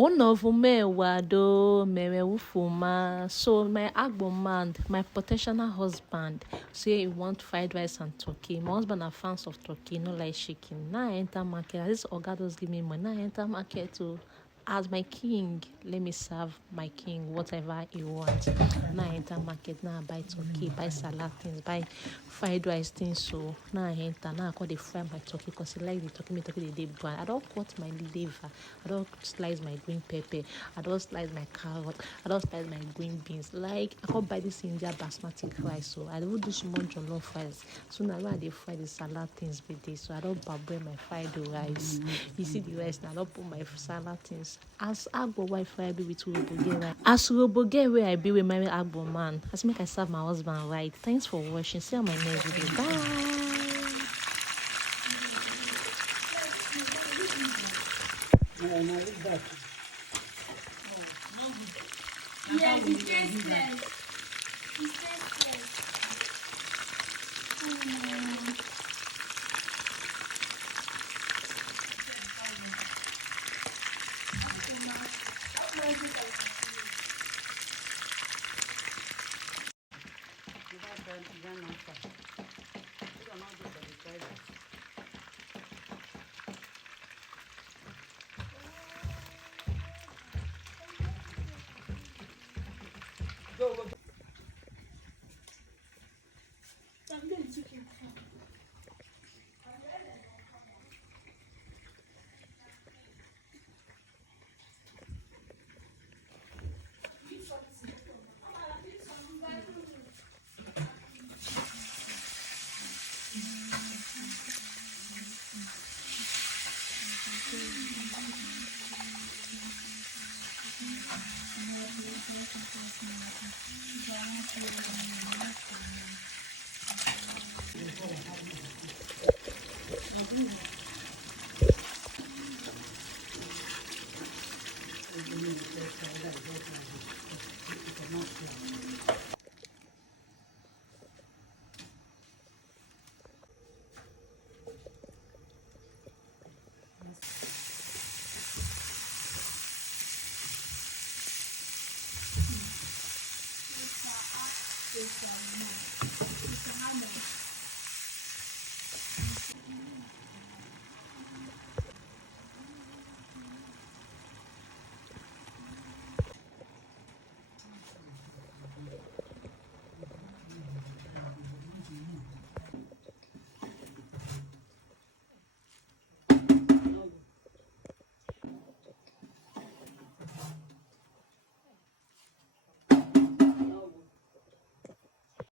Onovume merewufuma. So my agbro man, my potential husband, say he want fried rice and turkey. My husband are fans of turkey, no like chicken. Now I enter market. This oga just give me money. Now I enter market to as my king, let me serve my king whatever he wants. Now I enter market, now I buy turkey, buy salad things, buy fried rice things. So now I enter, now I call the fry my turkey because I like the turkey, me turkey the day brown. I don't cut my liver, I don't slice my green pepper, I don't slice my carrot, I don't slice my green beans. Like I can't buy this India basmati rice, so I don't do small jollof rice. So now when I dey fry the salad things with this, so I don't barbear my fried rice. You see the rice now, I don't put my salad things. As agbo wife I be with Urhobo right. As Urhobo where I be with my agbo man. As make I serve my husband right. Thanks for watching. See you on my next video. Bye. Yes, it's tasteless. It's tasteless. Go. I'm going to chicken.